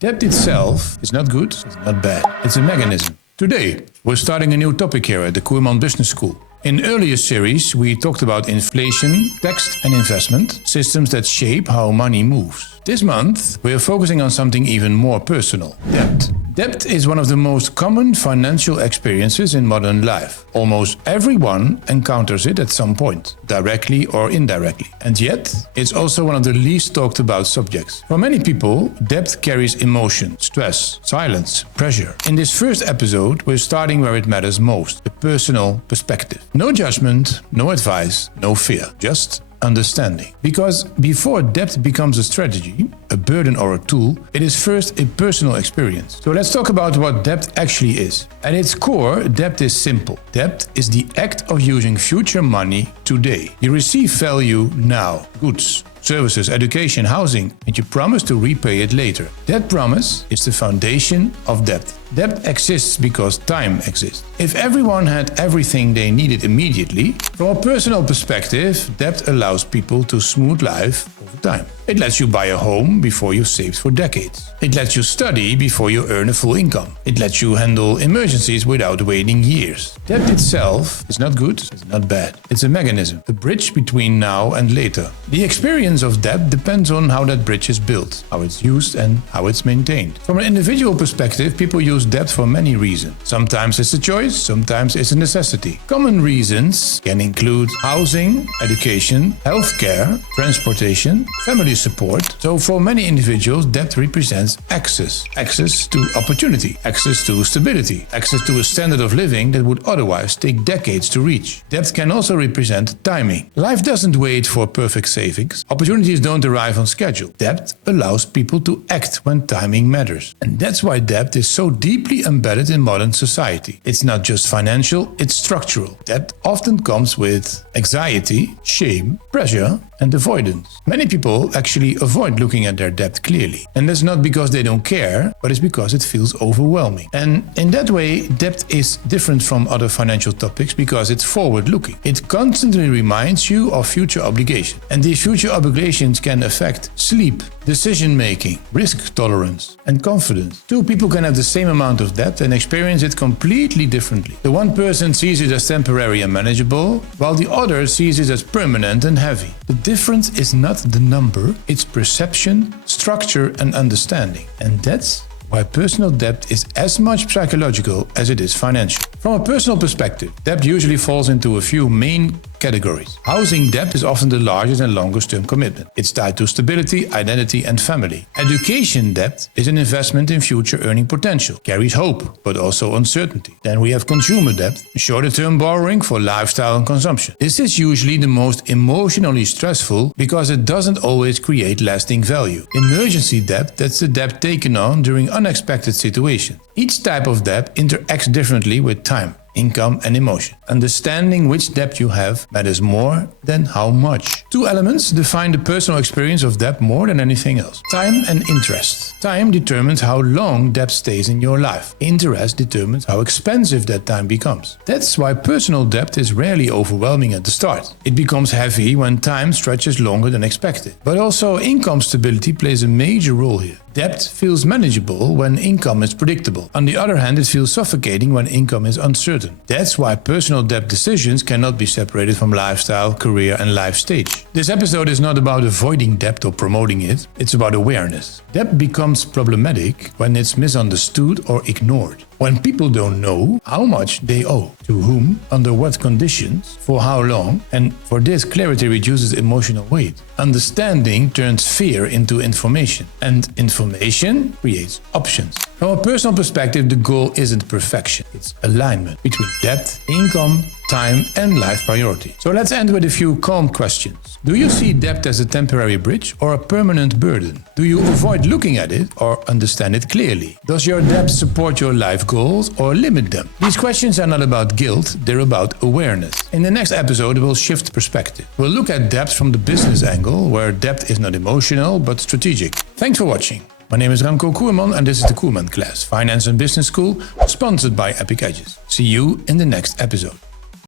Debt itself is not good, it's not bad. It's a mechanism. Today, we're starting a new topic here at the Coerman Business School. In earlier series, we talked about inflation, tax and investment, systems that shape how money moves. This month, we are focusing on something even more personal: debt. Debt is one of the most common financial experiences in modern life. Almost everyone encounters it at some point, directly or indirectly. And yet, it's also one of the least talked about subjects. For many people, debt carries emotion, stress, silence, pressure. In this first episode, we're starting where it matters most: the personal perspective. No judgment, no advice, no fear, just understanding. Because before debt becomes a strategy, a burden or a tool, it is first a personal experience. So let's talk about what debt actually is. At its core, debt is simple. Debt is the act of using future money today. You receive value now, goods, services, education, housing, and you promise to repay it later. That promise is the foundation of debt. Debt exists because time exists. If everyone had everything they needed immediately, from a personal perspective, debt allows people to smooth life over time. It lets you buy a home before you've saved for decades. It lets you study before you earn a full income. It lets you handle emergencies without waiting years. Debt itself is not good, it's not bad. It's a mechanism, the bridge between now and later. The experience of debt depends on how that bridge is built, how it's used and how it's maintained. From an individual perspective, people use debt for many reasons. Sometimes it's a choice, sometimes it's a necessity. Common reasons can include housing, education, healthcare, transportation, family support. So for many individuals, debt represents access. Access to opportunity, access to stability, access to a standard of living that would otherwise take decades to reach. Debt can also represent timing. Life doesn't wait for perfect savings. Opportunities don't arrive on schedule. Debt allows people to act when timing matters. And that's why debt is so deeply embedded in modern society. It's not just financial, it's structural. Debt often comes with anxiety, shame, pressure, and avoidance. Many people actually avoid looking at their debt clearly. And that's not because they don't care, but it's because it feels overwhelming. And in that way, debt is different from other financial topics because it's forward-looking. It constantly reminds you of future obligations. And these future obligations can affect sleep, decision-making, risk tolerance, and confidence. Two people can have the same amount of debt and experience it completely differently. The one person sees it as temporary and manageable, while the other sees it as permanent and heavy. The difference is not the number, it's perception, structure, and understanding. And that's why personal debt is as much psychological as it is financial. From a personal perspective, debt usually falls into a few main categories. Housing debt is often the largest and longest term commitment. It's tied to stability, identity, and family. Education debt is an investment in future earning potential, carries hope, but also uncertainty. Then we have consumer debt, shorter term borrowing for lifestyle and consumption. This is usually the most emotionally stressful because it doesn't always create lasting value. Emergency debt, that's the debt taken on during unexpected situations. Each type of debt interacts differently with time, income, and emotion. Understanding which debt you have matters more than how much. Two elements define the personal experience of debt more than anything else: time and interest. Time determines how long debt stays in your life. Interest determines how expensive that time becomes. That's why personal debt is rarely overwhelming at the start. It becomes heavy when time stretches longer than expected. But also income stability plays a major role here. Debt feels manageable when income is predictable. On the other hand, it feels suffocating when income is uncertain. That's why personal debt decisions cannot be separated from lifestyle, career, and life stage. This episode is not about avoiding debt or promoting it, it's about awareness. Debt becomes problematic when it's misunderstood or ignored. When people don't know how much they owe, to whom, under what conditions, for how long, and for this clarity reduces emotional weight. Understanding turns fear into information, and information creates options. From a personal perspective, the goal isn't perfection, it's alignment between debt, income, time, and life priority. So let's end with a few calm questions. Do you see debt as a temporary bridge or a permanent burden? Do you avoid looking at it or understand it clearly? Does your debt support your life goals or limit them? These questions are not about guilt, they're about awareness. In the next episode, we'll shift perspective. We'll look at debt from the business angle, where debt is not emotional but strategic. Thanks for watching. My name is Remco Coerman and this is the Coerman class, Finance and Business School, sponsored by Epic Edges. See you in the next episode.